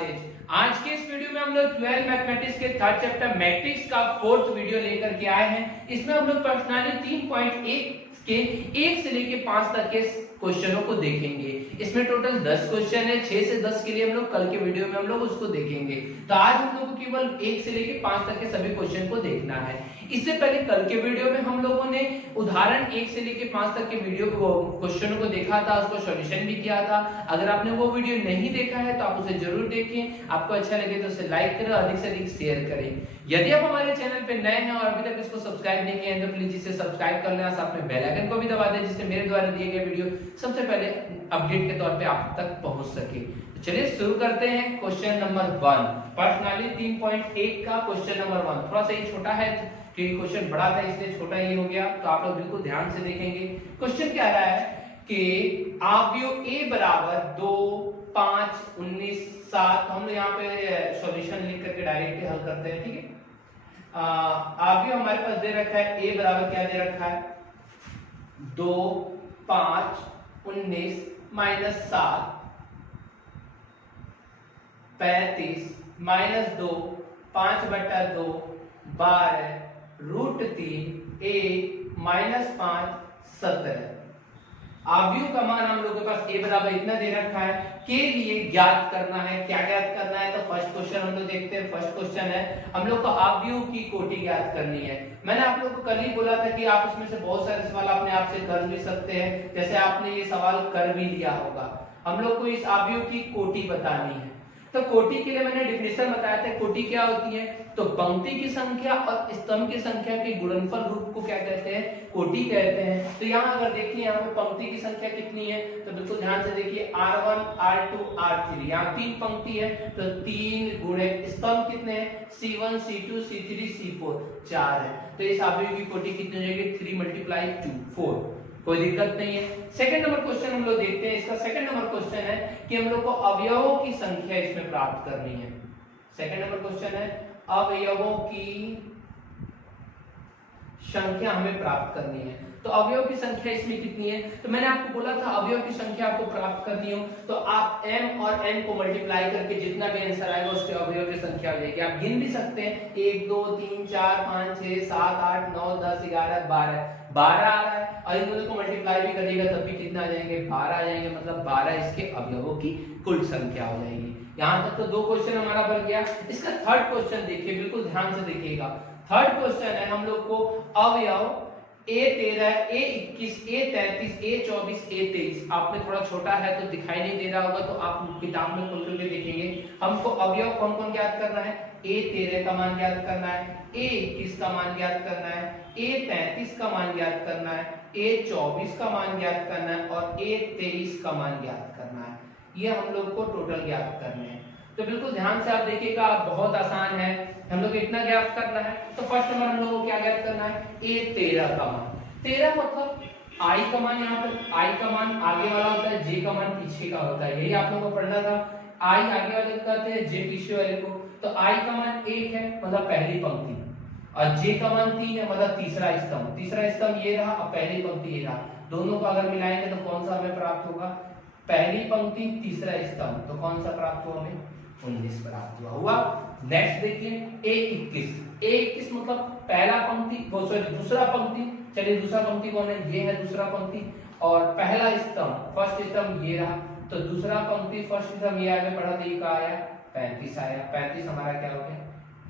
Classes. आज के इस वीडियो में हम लोग 12 मैथमेटिक्स के थर्ड चैप्टर मैट्रिक्स का फोर्थ वीडियो लेकर के आए हैं। इसमें हम लोग प्रश्नावली 3.1 के 1 से लेके 5 तक के क्वेश्चनों को देखेंगे। इसमें टोटल 10 क्वेश्चन है। 6 से 10 के लिए हम लोग कल के वीडियो में हम लोग उसको देखेंगे। तो आज हम लोग को केवल 1 से लेके 5 तक के सभी क्वेश्चन को देखना है। इससे पहले कल के वीडियो में हम लोगों ने उदाहरण 1 से लेके 5 तक के वीडियो को क्वेश्चनों को देखा था, उसको सॉल्यूशन भी किया था। अगर आपने वो वीडियो नहीं देखा है तो आप उसे जरूर देखें। आपको अच्छा लगे तो उसे लाइक करें, अधिक से अधिक शेयर करें। यदि आप हमारे चैनल पे नए हैं और अभी तक इसको सब्सक्राइब नहीं किया है तो प्लीज इसे सब्सक्राइब कर लेना, साथ में बेल आइकन को भी दबा दें जिससे मेरे द्वारा दिए गए वीडियो सबसे पहले अपडेट के तौर पे आप तक पहुंच सके। तो चलिए शुरू करते हैं। क्वेश्चन नंबर 1, प्रश्नावली 3.1 का क्वेश्चन नंबर 1। थोड़ा सा ये छोटा है क्योंकि क्वेश्चन बड़ा था इसलिए छोटा ही हो गया, तो आप लोग बिल्कुल ध्यान से देखेंगे। क्वेश्चन क्या रहा है कि अवयव a बराबर 2, 5, 19, 7। हम लोग यहाँ पे सॉल्यूशन लिख करके डायरेक्टली हल करते हैं, ठीक है। अवयव हमारे पास दे रखा है a बराबर क्या दे रखा है 2, 5, 19 माइनस 7, 35 माइनस 2, 5/2, 12, √3, a माइनस 5, 17। अवयव का मान हम लोग के पास a बराबर इतना दे रखा है के लिए ज्ञात करना है। क्या ज्ञात करना है? तो फर्स्ट क्वेश्चन हम लोग देखते हैं। फर्स्ट क्वेश्चन है हम लोग को अवयव की कोटि ज्ञात करनी है। मैंने आप लोग को कल ही बोला था कि आप इसमें से बहुत सारे सवाल अपने आप से कर भी सकते हैं, जैसे आपने ये सवाल कर भी लिया होगा। हम लोग को इस अवयव की कोटि बतानी है। तो कोटि के लिए मैंने डिफिनेशन बताया था। कोटि क्या होती है? तो पंक्ति की संख्या और स्तंभ की संख्या के गुणनफल रूप को क्या कहते हैं? कोटि कहते हैं। तो यहाँ अगर देखिए यहाँ पे पंक्ति की संख्या कितनी है तो बिल्कुल ध्यान से देखिए R1, R2, R3। यहाँ 3 पंक्ति है तो 3 गुणे स्तंभ कितने हैं? C1, C2, C3, C4 4 है। तो इस अवयव की कोटि कितनी हो जाएगी? 3 × 2 4। कोई दिक्कत नहीं है। सेकंड नंबर क्वेश्चन हम लोग देखते हैं। इसका सेकंड नंबर क्वेश्चन है कि हम लोग को अवयवों की संख्या इसमें प्राप्त करनी है। सेकंड नंबर क्वेश्चन है अवयवों की संख्या हमें प्राप्त करनी है। तो अवयव की संख्या इसमें कितनी है? तो मैंने आपको बोला था अवयव की संख्या आपको प्राप्त करनी हो तो आप m और n को मल्टीप्लाई करके जितना भी आंसर आएगा उसके अवयव की संख्या हो जाएगी। आप गिन भी सकते हैं 1 2 3 4 5 6 7 8 9 10 11 12 12 आ रहा है और इन दोनों को मल्टीप्लाई भी करिएगा तब भी कितना आ जाएंगे? 12 आ जाएंगे। मतलब 12 इसके अवयवों की कुल संख्या हो जाएगी। यहाँ तक तो 2 क्वेश्चन हमारा बन गया। इसका थर्ड क्वेश्चन देखिए, बिल्कुल ध्यान से देखिएगा। थर्ड क्वेश्चन है हम लोग को अवयव A13, A21, A33, A24, A23। आप में थोड़ा छोटा है तो दिखाई नहीं दे रहा होगा तो आप किताब में खोल करके देखेंगे। हमको अवयव कौन कौन ज्ञात करना है? A13 का मान ज्ञात करना है, A21 का मान ज्ञात करना है, A33 का मान ज्ञात करना है, A24 का मान ज्ञात करना है और A23 का मान ज्ञात करना है। ये हम लोग को टोटल ज्ञात करने हैं। तो बिल्कुल ध्यान से आप देखिएगा, बहुत आसान है। हम लोग इतना ज्ञात करना है तो फर्स्ट नंबर हम लोग को क्या ज्ञात करना है? A13 का मान। 13 मतलब I का मान, यहाँ पर I का मान आगे वाला होता है, J का मान पीछे का होता है। यही आप लोगों को पढ़ना था। I आगे वाले को कहते हैं, J पीछे वाले को। तो I का मान 1 है मतलब पहली पंक्ति और J का मान 3 है मतलब तीसरा स्तंभ। तीसरा स्तंभ ये रहा और पहली पंक्ति ये रहा। दोनों को अगर मिलाएंगे तो कौन सा हमें प्राप्त होगा? पहली पंक्ति तीसरा स्तंभ। तो कौन सा प्राप्त हुआ हमें? 19 प्राप्त हुआ। नेक्स्ट देखिए A21। A21 मतलब पहला पंक्ति, सॉरी दूसरा पंक्ति। चलिए दूसरा पंक्ति कौन है? ये है दूसरा पंक्ति और पहला स्तंभ फर्स्ट स्तंभ ये रहा। तो दूसरा पंक्ति फर्स्ट स्तंभ ये आगे बढ़ा तो ये क्या आया? 35 आया। 35 हमारा क्या हो गया?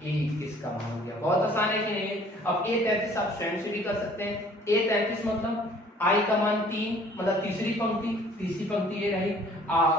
A21 का मान हो गया। बहुत आसान है कि नहीं? अब A33 आप स्वयं से भी कर सकते हैं। A33 मतलब I का मान 3 मतलब तीसरी पंक्ति ये रही और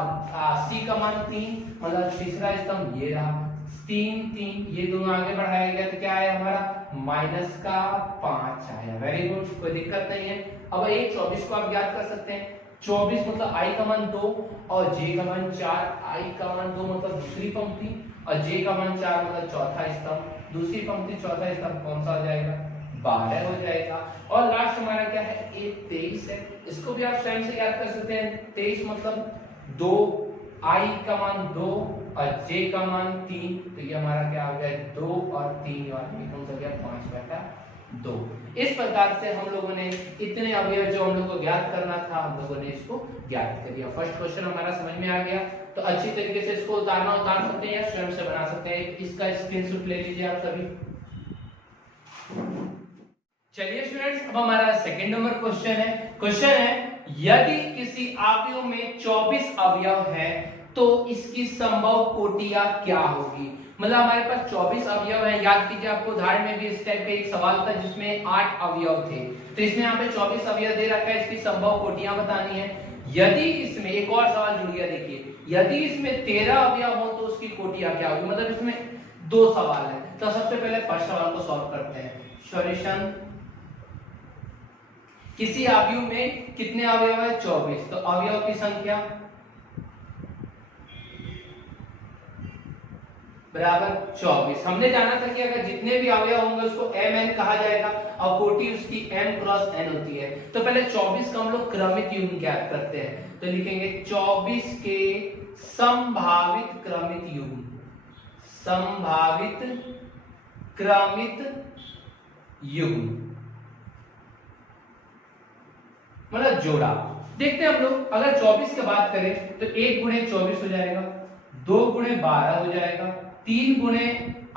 C का मान 3 मतलब तीसरा स्तंभ ये रहा। 3 3 ये दोनों आगे बढ़ाया गया तो क्या आया हमारा? -5 आया। वेरी गुड, कोई दिक्कत नहीं है। अब A24 को आप ज्ञात कर सकते हैं। 24 मतलब I का मान 2 और J का मान 4। I का मान 2 मतलब दूसरी पंक्ति और J का मान 4 मतलब चौथा स्तंभ। दूसरी पंक्ति चौथा स्तंभ कौन सा हो जाएगा? 12 हो जाएगा। और लास्ट हमारा क्या है? A23 है। इसको भी आप स्वयं से याद कर सकते हैं। 23 मतलब 2, I का मान 2 और J का मान 3। तो ये हमारा क्या हो गया? 2 और 3 और ये कौन सा हो गया? 5/3। 2। इस प्रकार से हम लोगों ने इतने अवयव जो हम लोग को ज्ञात करना था, हम लोगों ने इसको ज्ञात कर दिया। फर्स्ट क्वेश्चन हमारा समझ में आ गया। तो अच्छी तरीके से इसको उतार सकते हैं या स्वयं से बना सकते हैं। इसका स्क्रीनशॉट ले लीजिए आप सभी। चलिए स्टूडेंट्स, अब हमारा सेकंड नंबर क्वेश्चन है यदि किसी अवयव में 24 अवयव है तो इसकी संभव कोटियां क्या होगी। मतलब हमारे पास 24 अवयव है। याद कीजिए, आपको उदाहरण में भी इस टाइप का एक सवाल था जिसमें 8 अवयव थे, तो इसमें यहाँ पे 24 अवयव दे रखा है, इसकी संभव कोटियां बतानी है। यदि इसमें एक और सवाल जुड़ गया, देखिए, यदि इसमें 13 अवयव हो तो उसकी कोटियां क्या होगी। मतलब इसमें 2 सवाल है। तो सबसे पहले फर्स्ट सवाल को सॉल्व करते हैं। सॉल्यूशन, किसी अवयव में कितने अवयव है? 24। तो अवयव की संख्या बराबर 24। हमने जाना था कि अगर जितने भी अवयव होंगे उसको mn कहा जाएगा और कोटि उसकी m क्रॉस n होती है। तो पहले 24 का हम लोग क्रमित युग्म ज्ञात करते हैं। तो लिखेंगे 24 के संभावित क्रमित युग्म, संभावित क्रमित युग्म मतलब जोड़ा। देखते हैं हम लोग, अगर 24 की बात करें तो 1 गुणे 24 हो जाएगा, 2 गुणे 12 हो जाएगा, 3 गुणे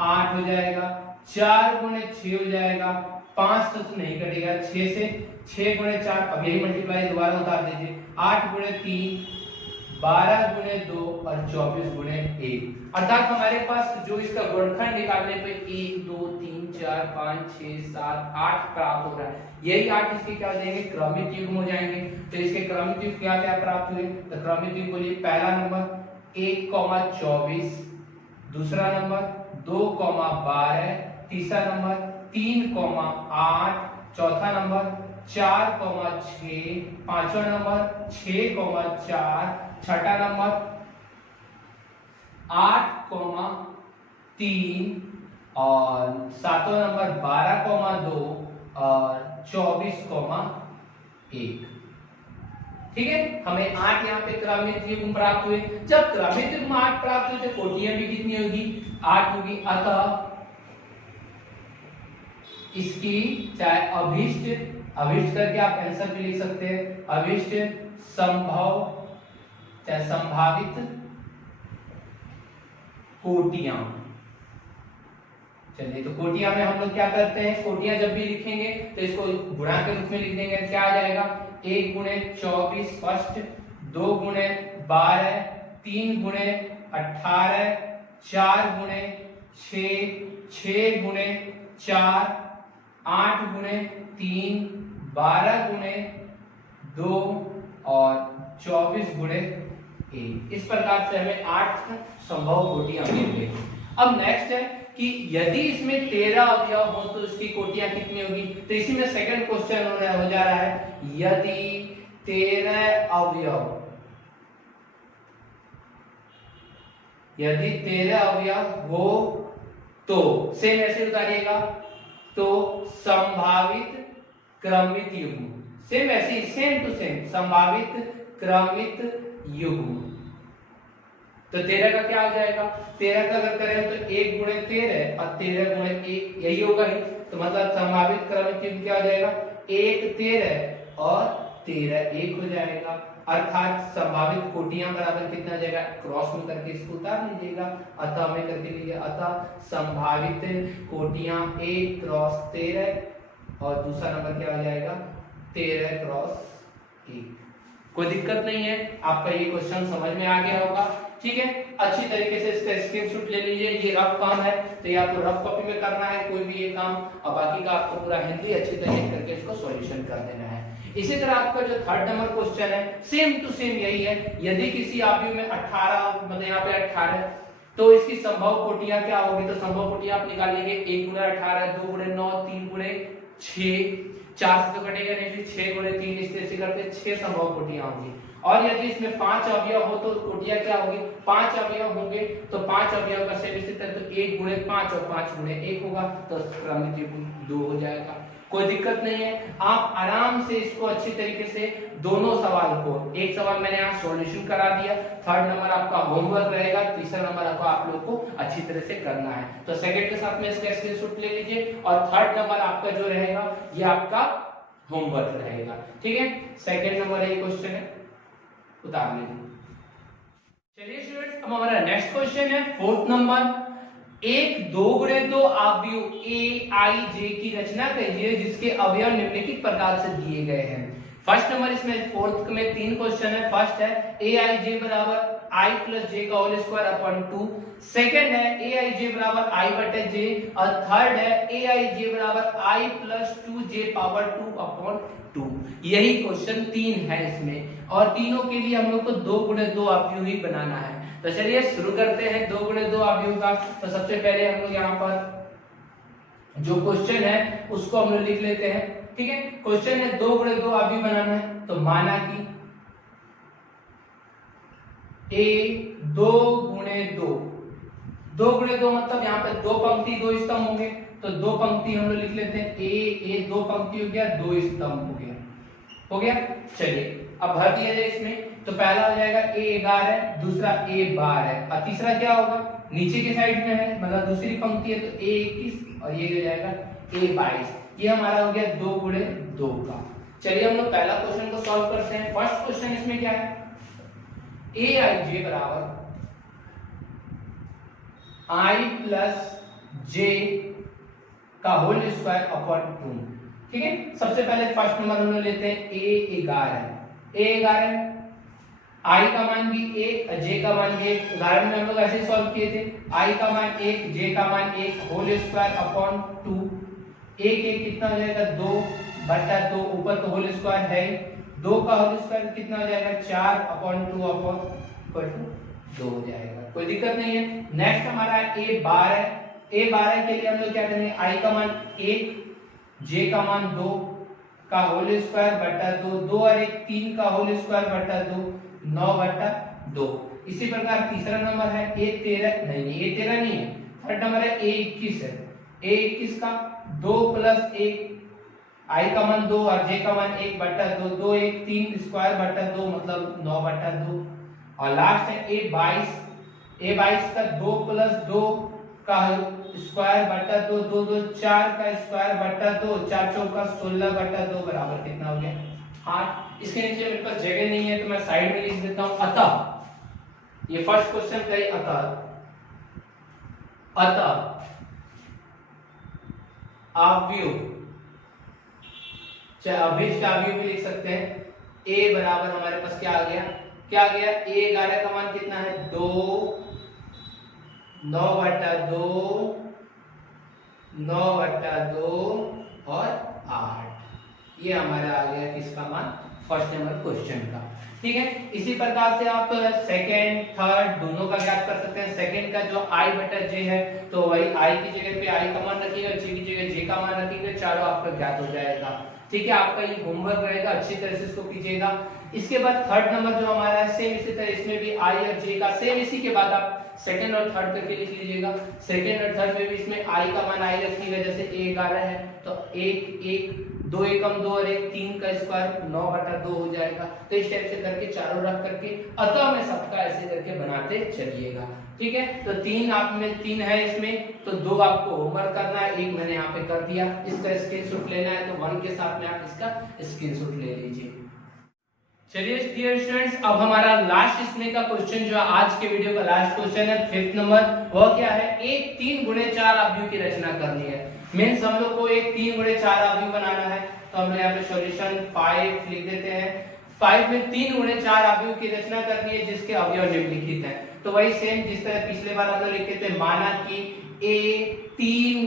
8 हो जाएगा, 4 गुणे 6 हो जाएगा, 5 तो नहीं कटेगा, 6 से 6 गुणे 4, अब यही मल्टीप्लाई दोबारा उतार दीजिए, 8 गुणे 3, 12 गुणे 2 और 24 गुणे 1। अर्थात हमारे पास जो इसका गुणनखंड निकालने पे 1 2 3 4 5 6 7 8 प्राप्त हो रहा है। यही 8 इसके क्या हो जाएंगे? क्रमित युग्म हो जाएंगे। तो इसके क्रमित युग्म क्या क्या प्राप्त हुए? तो क्रमित युग्म बोलिए, पहला नंबर 1,24, दूसरा नंबर 2,12, तीसरा नंबर 3,8, चौथा नंबर 4,6, पांचवा नंबर 6,4, छठा नंबर 8,3 और सातवां नंबर 12,2 और 24,1। ठीक है, हमें 8 यहाँ पे क्रमित युग्म प्राप्त हुए। जब क्रमित युग्म 8 प्राप्त हुए तो कोटियां भी कितनी होगी? 8 होगी। अतः इसकी चाहे अभिष्ट करके आप आंसर भी लिख सकते हैं, अभिष्ट संभव चाहे संभावित कोटियां। चलिए, तो कोटियां में हम लोग क्या करते हैं, कोटियां जब भी लिखेंगे तो इसको गुणा के रूप में लिख देंगे। क्या आ जाएगा? 1 गुणे 24 फर्स्ट, 2 गुणे 12, 3 गुणे 18, 4 गुणे 6, 6 गुणे 4, 8 गुणे 3, 12 गुणे 2 और 24 गुणे 1। इस प्रकार से हमें 8 संभव कोटियां मिल गई। अब नेक्स्ट है कि यदि इसमें 13 अवयव हो तो उसकी कोटियां कितनी होगी। तो इसी में सेकंड क्वेश्चन हो जा रहा है, यदि 13 अवयव हो तो सेम ऐसे उतारिएगा, तो संभावित क्रमित युग्म, सेम ऐसे सेम टू सेम संभावित क्रमित युग्म। तो 13 का क्या हो जाएगा? 13 का अगर करें तो 1 गुणे 13 और 13 गुणे 1 यही होगा ही। तो मतलब संभावित क्रमित युग्म क्या हो जाएगा? 1 13 और 13 1 हो जाएगा। अर्थात संभावित कोटियां बराबर कितना आ जाएगा? क्रॉस में करके इसको उतार लीजिएगा। अतः में करके लीजिए, अतः संभावित कोटियां 1 क्रॉस 13 और दूसरा नंबर क्या हो जाएगा? 13 क्रॉस 1। कोई दिक्कत नहीं है, आपका ये क्वेश्चन समझ में आ गया होगा। ठीक है, अच्छी तरीके से इसका स्क्रीनशॉट ले लीजिए। ये रफ काम है तो ये आपको रफ कॉपी में करना है कोई भी ये काम, और बाकी का आपको पूरा हिंदी अच्छी तरीके करके इसको सॉल्यूशन कर देना है। इसी तरह आपका जो थर्ड नंबर क्वेश्चन है सेम टू सेम यही है। यदि किसी अवयव में 18 मतलब यहाँ पे 18 तो इसकी संभव कोटियां क्या होगी? तो संभव कोटियां आप निकालेंगे, 1 गुणे 18, 2 गुणे 9, 3 गुणे 6, 4 से तो कटेगा नहीं, फिर 6 गुणे 3 इस तरह से करके 6 संभव कोटियां होंगी। और यदि इसमें 5 अवयव हो तो कोटियां क्या होगी? 5 अवयव होंगे तो 5 अवयव का सेम स्थित है तो 1 गुणे 5 और 5 गुणे 1 होगा, तो क्रमित युग्म 2 हो जाएगा। कोई दिक्कत नहीं है, आप आराम से इसको अच्छी तरीके से दोनों सवाल को, एक सवाल मैंने यहाँ सॉल्यूशन करा दिया, थर्ड नंबर आपका होमवर्क रहेगा, तीसरा नंबर आपका आप लोग को अच्छी तरह से करना है। तो सेकंड के साथ में इसका स्क्रीनशॉट ले लीजिए और थर्ड नंबर आपका जो रहेगा ये आपका होमवर्क रहेगा। ठीक है, सेकंड नंबर ये क्वेश्चन है, उतार लीजिए। चलिए स्टूडेंट्स, अब हमारा नेक्स्ट क्वेश्चन है फोर्थ नंबर, एक 2 गुणे 2 अवयव ए आई जे की रचना कीजिए जिसके अवयव निम्नलिखित प्रकार से दिए गए हैं। फर्स्ट नंबर, इसमें फोर्थ में 3 क्वेश्चन है। फर्स्ट है ए आई जे बराबर आई प्लस जे का होल स्क्वायर अपॉन 2। सेकंड है ए आई जे बराबर आई बटे जे, और थर्ड है ए आई जे बराबर आई प्लस 2 जे पावर 2 अपॉन 2। यही क्वेश्चन 3 है इसमें, और तीनों के लिए हम लोग को 2 गुणे 2 अवयव ही बनाना है। तो चलिए शुरू करते हैं 2 गुणे 2 अवयव का। तो सबसे पहले हम लोग यहाँ पर जो क्वेश्चन है उसको हम लोग लिख लेते हैं। ठीक है, क्वेश्चन है 2 गुणे 2 अवयव बनाना है। तो माना कि ए 2 गुणे 2, 2 गुणे 2 मतलब यहाँ पे 2 पंक्ति 2 स्तंभ होंगे, तो 2 पंक्ति हम लोग लिख लेते हैं। ए 2 पंक्ति हो गया, 2 स्तंभ हो गया। चलिए अब भर दिया जाए इसमें। तो पहला हो जाएगा ए 11, दूसरा ए 12, और तीसरा क्या होगा, नीचे के साइड में है मतलब दूसरी पंक्ति है, तो ए 21 और ये हो जाएगा ए 22। ये हमारा हो गया 2 गुणे 2 का। चलिए हम लोग पहला क्वेश्चन को सॉल्व करते हैं। फर्स्ट क्वेश्चन इसमें क्या है, ए आई जे बराबर आई प्लस जे का होल स्क्वायर अपॉन 2। ठीक है, सबसे पहले फर्स्ट नंबर हम लोग लेते हैं ए 11। ए 11, आई का मान भी 1, जे का मान भी 1। उदाहरण में हम लोग ऐसे सॉल्व किए थे, आई का मान 1, जे का मान 1, होल स्क्वायर अपॉन 2। 1 1 कितना हो जाएगा, 2 बटा 2, ऊपर तो होल स्क्वायर है, 2 का होल स्क्वायर कितना हो जाएगा, 4 अपॉन 2 अपॉन 2 हो जाएगा। कोई दिक्कत नहीं है। नेक्स्ट हमारा ए 12। ए 12 के लिए हम लोग क्या करेंगे, आई का मान 1, जे का मान 2 का होल स्क्वायर बटा 2, 2 और 1 3 का होल स्क्वायर बटा 2, 9 बटा 2। इसी प्रकार तीसरा नंबर है ए 13, नहीं ए 13 नहीं है, थर्ड नंबर है ए 21 है। ए 21 का 2 प्लस 1, आई का मान 2 और जे का मान 1 बटा 2, 2 1 3 स्क्वायर बटा 2 मतलब 9 बटा 2। और लास्ट है ए 22। ए 22 का 2 प्लस 2 का स्क्वायर बटा 2, 2 2 4 का स्क्वायर बटा 2, 4 चौका 16 बटा 2 बराबर कितना हो गया, 8। इसके नीचे मेरे पास जगह नहीं है तो मैं साइड में लिख देता हूं अतः। ये फर्स्ट क्वेश्चन का ही अतः अवयव, चाहे अभेज का अवयव भी लिख सकते हैं। ए बराबर हमारे पास क्या आ गया, ए 11 का मान कितना है, 2, 9 बटा 2, 9 बटा 2 और 8। ये हमारा आ गया किसका मान, फर्स्ट नंबर क्वेश्चन का। ठीक है, इसी प्रकार से आप सेकंड थर्ड दोनों का ज्ञात कर सकते हैं। सेकंड का जो आई बटा जे है तो वही आई की जगह पे आई का मान रखिएगा, जे की जगह जे का मान रखिएगा, चारों आपका ज्ञात हो जाएगा। ठीक है, आपका ये होमवर्क रहेगा, अच्छी तरह से इसको कीजिएगा। इसके बाद थर्ड नंबर जो हमारा है सेम इसी तरह, इसमें भी आई और जे का सेम, इसी के बाद आप सेकंड और थर्ड करके लिख लीजिएगा। सेकंड और थर्ड में भी इसमें आई का मान आई रखिएगा, जैसे ए 11 है तो 1 1 2 एकम 2 और 1 3 का स्क्वायर 9 बटा 2 हो जाएगा। तो इस टाइप से करके चारों रख करके अतः में सबका ऐसे करके बनाते चलिएगा। ठीक है, तो 3 आप में 3 है इसमें, तो 2 आपको होमवर्क करना है, 1 मैंने यहाँ पे कर दिया। इसका स्क्रीनशॉट लेना है तो 1 के साथ में आप इसका स्क्रीनशॉट ले लीजिए। चलिए डियर स्टूडेंट्स, अब हमारा लास्ट इसमें का क्वेश्चन जो आज के वीडियो का लास्ट क्वेश्चन है, 5th नंबर, वह क्या है, एक 3 गुणे 4 अवयव की रचना करनी है। मींस हम लोग को एक 3 गुणे 4 अवयव बनाना है। तो हम यहाँ पे सॉल्यूशन 5 लिख देते हैं। 5 में 3 गुणे 4 अवयव की रचना करनी है जिसके अवयव निम्नलिखित हैं। तो वही सेम जिस तरह पिछले बार हम लोग लिखे थे, माना कि a 3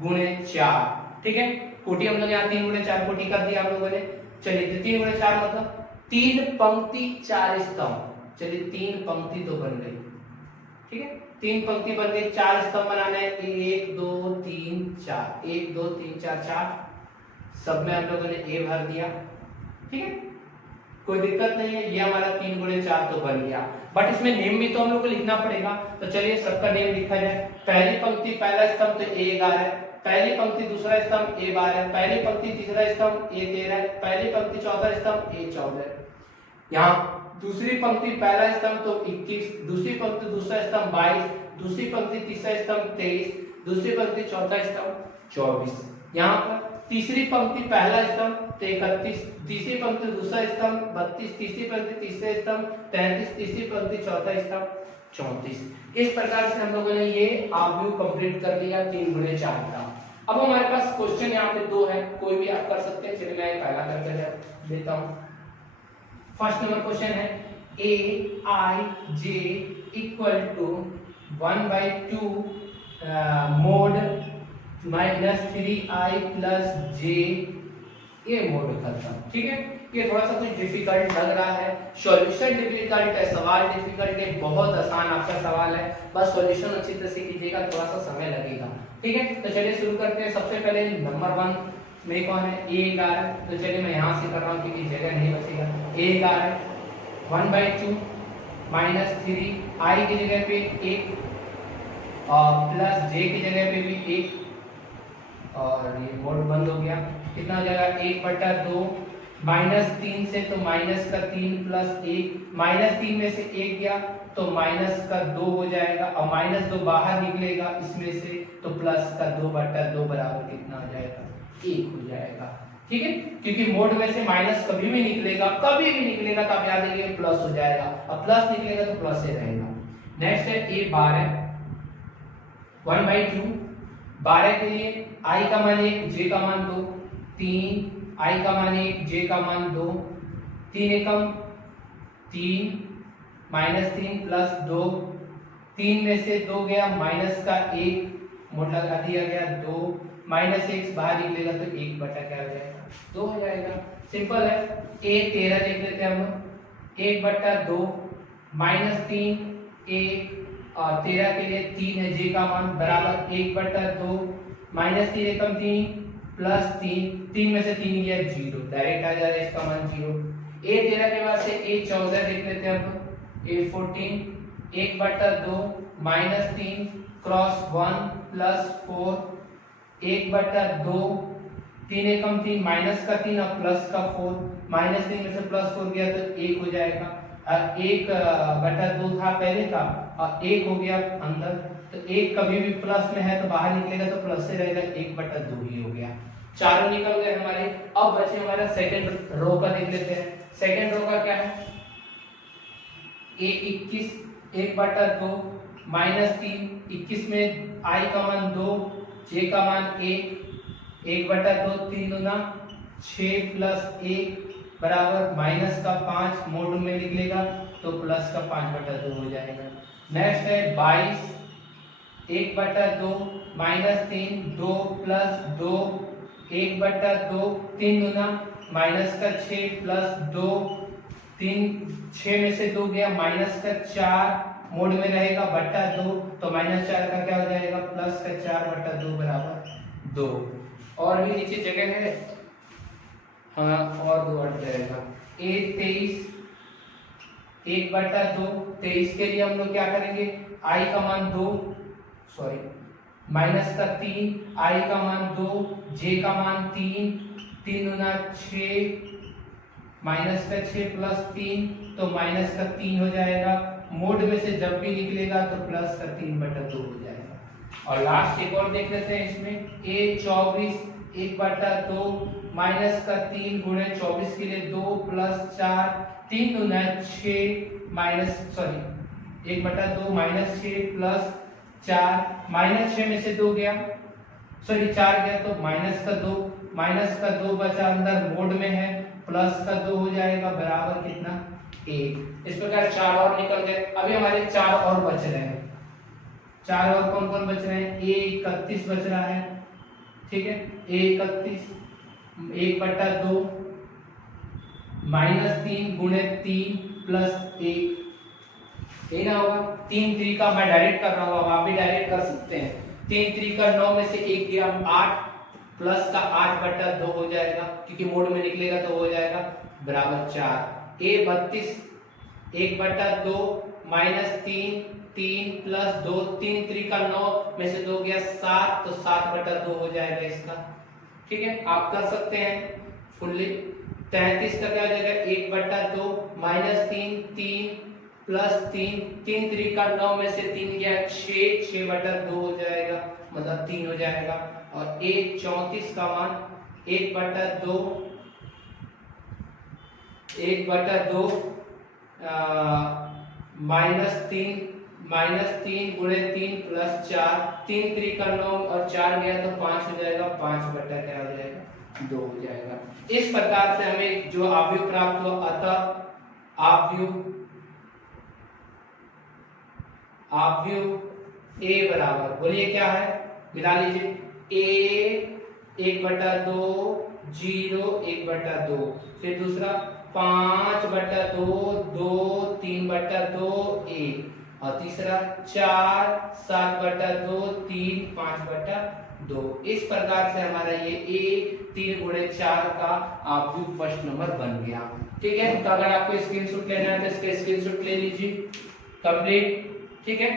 गुणे 4। ठीक है, कोटि हम लोग यहाँ 3 गुणे 4 कोटि कर दिया हम लोगों ने। चलिए, तो 3 गुणे 4 मतलब 3 पंक्ति 4 स्तंभ। चलिए 3 पंक्ति तो बन गई। ठीक है, 3 पंक्ति बन गई, 4 स्तंभ बनाना है, 1 2 3 4, 1 2 3 4 4, सब में हम लोगों ने ए भर दिया। ठीक है, कोई दिक्कत नहीं है, ये हमारा 3 गुणे 4 तो बन गया। बट इसमें नेम भी तो हम लोग को लिखना पड़ेगा। तो चलिए सबका नेम लिखा जाए। पहली पंक्ति पहला स्तंभ तो ए 11 है, पहली पंक्ति दूसरा स्तंभ A12, पहली पंक्ति तीसरा स्तंभ A13, पहली पंक्ति चौथा स्तंभ A14। यहाँ दूसरी पंक्ति पहला स्तंभ तो 21, दूसरी पंक्ति दूसरा स्तंभ 22, दूसरी पंक्ति तीसरा स्तंभ 23, दूसरी पंक्ति चौथा स्तंभ 24। यहाँ पर तीसरी पंक्ति पहला स्तंभ 31, तीसरी पंक्ति दूसरा स्तंभ 32, तीसरी पंक्ति तीसरे स्तंभ 33, तीसरी पंक्ति चौथा स्तंभ 34। इस प्रकार से हम लोगों ने ये आव्यूह कंप्लीट कर लिया 3 गुणे 4 का। अब हमारे पास क्वेश्चन यहाँ पे 2 है, कोई भी आप कर सकते हैं। चलिए मैं पहला करके देता हूँ। फर्स्ट नंबर क्वेश्चन है Aij equal to 1/2 mod -3i plus j, ये मोड खत्म। ठीक है, ये थोड़ा सा कुछ डिफिकल्ट लग रहा है, सॉल्यूशन डिफिकल्ट है, सवाल डिफिकल्ट है, बहुत आसान आपका सवाल है, बस सॉल्यूशन अच्छी तरह से कीजिएगा, थोड़ा सा समय लगेगा। ठीक है, तो चलिए शुरू करते हैं। सबसे पहले नंबर 1 में कौन है? A11। तो चलिए मैं यहाँ से कर रहा हूँ क्योंकि जगह नहीं बचेगा। A11 1/2 -3 i की जगह पे 1 और प्लस j की जगह पे भी 1, और ये मोड बंद हो गया। कितना हो जाएगा? 1/2 -3 से तो -3 प्लस 1, -3 में से 1 गया तो -2 हो जाएगा, और -2 बाहर निकलेगा इसमें से तो +2/2 बराबर कितना हो जाएगा? 1 हो जाएगा। ठीक है, क्योंकि मोड में से माइनस कभी भी निकलेगा, कभी भी निकलेगा तो आप याद रखिए प्लस हो जाएगा, और प्लस निकलेगा तो प्लस ही रहेगा। नेक्स्ट है A12 1/2, 12 के लिए i का मान 1, j का मान 2, 3 i का मान 1, j का मान 2, 3 एकम 3 -3 प्लस 2, 3 में से 2 गया, माइनस का 1 मोड लगा दिया गया 2, -1 बाहर निकलेगा तो 1 बटा क्या हो जाएगा? 2 हो जाएगा। सिंपल है। A13 देख लेते हैं हम। 1/2 -3 1 और 13 के लिए 3 है j का मान बराबर 1/2 -3 एकम 3 प्लस 3 में से 3 गया 0, डायरेक्ट आ जाएगा इसका मान 0। A13 के बाद से A14 देख लेते हैं हम। A14 1/2 -3 क्रॉस 1 प्लस 4 1/2 3 एकम 3 माइनस का 3 और प्लस का 4, -3 में से +4 गया तो 1 हो जाएगा। 1/2 था पहले का और 1 हो गया अंदर, तो 1 कभी भी प्लस में है तो बाहर निकलेगा तो प्लस से रहेगा, 1/2 ही हो गया। चारों निकल गए हमारे। अब बचे हमारा सेकंड रो का देख लेते हैं। सेकंड रो का क्या है? A21 1/2 -3, 21 में i का मान 2, j का मान 1, 1/2 3 गुना 6 प्लस 1 बराबर -5, मोड में निकलेगा तो प्लस का 5/2 हो जाएगा। नेक्स्ट है 22 1/2 -3 2 प्लस 2 1/2 3 गुना -6 प्लस 2 3 6 में से 2 गया -4 मोड में रहेगा /2 तो -4 का क्या हो जाएगा? +4/2 बराबर 2। और भी नीचे जगह है, हाँ और 2 हट जाएगा। A23 1/2 23 के लिए हम लोग क्या करेंगे? i का मान 2 सॉरी -3 i का मान 2 j का मान 3 3 गुना 6 -6 प्लस 3 तो -3 हो जाएगा। मोड में से जब भी निकलेगा तो +3/2 हो जाएगा। और लास्ट एक और देख लेते हैं इसमें। A24 1/2 -3 गुणे 24 के लिए 2 प्लस 4 3 गुना 6 1/2 -6 प्लस 4 -6 में से 2 गया सॉरी 4 गया तो -2 बचा अंदर, मोड में है +2 हो जाएगा बराबर कितना? 1। इस प्रकार 4 और निकल गए। अभी हमारे 4 और बच रहे हैं। 4 और कौन कौन बच रहे हैं? A31 बच रहा है। ठीक है, A31 1/2 -3 गुणे 3 प्लस 1 यही ना होगा। 3 3 का मैं डायरेक्ट कर रहा हूँ, आप भी डायरेक्ट कर सकते हैं। 3 3 का 9 में से 1 गया 8 प्लस का 8/2 हो जाएगा, क्योंकि मोड में निकलेगा तो हो जाएगा बराबर 4। A32 1/2 -3 3 प्लस 2, 3 3 का 9 में से 2 गया 7, तो 7/2 हो जाएगा इसका। ठीक है, आप कर सकते हैं फुल्ली। 33 का क्या हो जाएगा 1/2 माइनस 3, 3 प्लस 3, 3 3 का 9 में से 3 गया 6, 6/2 हो जाएगा, मतलब 3 हो जाएगा। और 34 का मान 1/2 माइनस 3 गुणे 3 प्लस 4, 3 3 का 9 और 4 गया तो 5 हो जाएगा, 5 क्या हो जाएगा 2 हो जाएगा। इस प्रकार से हमें जो आव्यूह प्राप्त हुआ, अतः आव्यूह ए बराबर, बोलिए क्या है, मिला लीजिए, ए 1/2 0 1/2, फिर दूसरा 5/2 2 3/2 1, और तीसरा 4 7/2 3 5/2। इस प्रकार से हमारा ये ए 3 गुणे 4 का आव्यूह फर्स्ट नंबर बन गया। ठीक है, तो अगर आपको स्क्रीनशॉट लेना है तो इसके स्क्रीनशॉट ले लीजिए, कंप्लीट। ठीक है,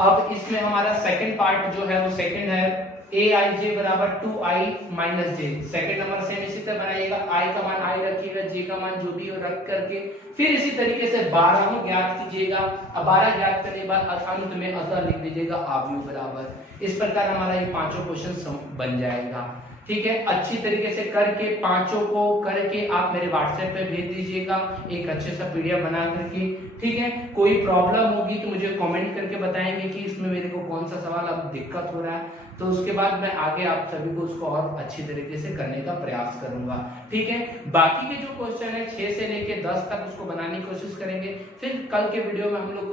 अब इसमें हमारा सेकंड पार्ट जो है वो सेकंड है aij बराबर 2i माइनस जे। सेकंड नंबर सेम इसी तरह बनाइएगा, i का मान i रखिएगा, j का मान जो भी हो रख करके फिर इसी तरीके से 12 ज्ञात कीजिएगा। अब 12 ज्ञात करने के बाद अंत में अतः लिख दीजिएगा आव्यूह बराबर। इस प्रकार हमारा ये पांचों क्वेश्चन बन जाएगा। ठीक है, अच्छी तरीके से करके पांचों को करके आप मेरे व्हाट्सएप पे भेज दीजिएगा एक अच्छे सा पीडीएफ बना करके। ठीक है, कोई प्रॉब्लम होगी तो मुझे कमेंट करके बताएंगे कि इसमें मेरे को कौन सा सवाल अब दिक्कत हो रहा है, तो उसके बाद मैं आगे आप सभी को उसको और अच्छी तरीके से करने का प्रयास करूंगा। ठीक है, बाकी के जो क्वेश्चन है 6 से लेके 10 तक उसको बनाने की कोशिश करेंगे, फिर कल के वीडियो में हम लोग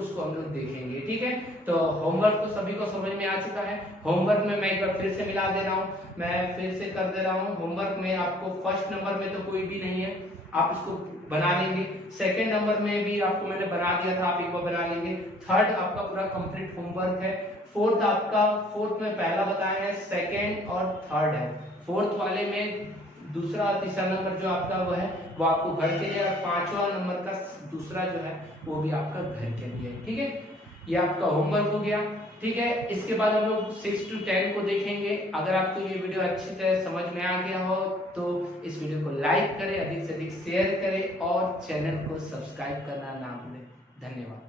देखेंगे। ठीक है, तो होमवर्क तो सभी को समझ में आ चुका है। होमवर्क में मैं एक बार फिर से मिला दे रहा हूँ, मैं फिर से कर दे रहा हूँ। होमवर्क में आपको फर्स्ट नंबर में तो कोई भी नहीं है, आप इसको बना लेंगे। सेकंड नंबर में भी आपको मैंने बना दिया था, आप एक बार बना लेंगे। थर्ड आपका पूरा कंप्लीट होमवर्क है। फोर्थ में पहला बताया है, सेकंड और थर्ड है। फोर्थ वाले में दूसरा और तीसरा नंबर जो आपका वो आपको घर के लिए, और पांचवा नंबर का दूसरा जो है वो भी आपका घर के लिए। ठीक है, ये आपका होमवर्क हो गया। ठीक है, इसके बाद हम लोग 6 to 10 को देखेंगे। अगर आपको ये वीडियो अच्छी तरह समझ में आ गया हो तो इस वीडियो को लाइक करें, अधिक से अधिक शेयर करें और चैनल को सब्सक्राइब करना ना भूलें। धन्यवाद।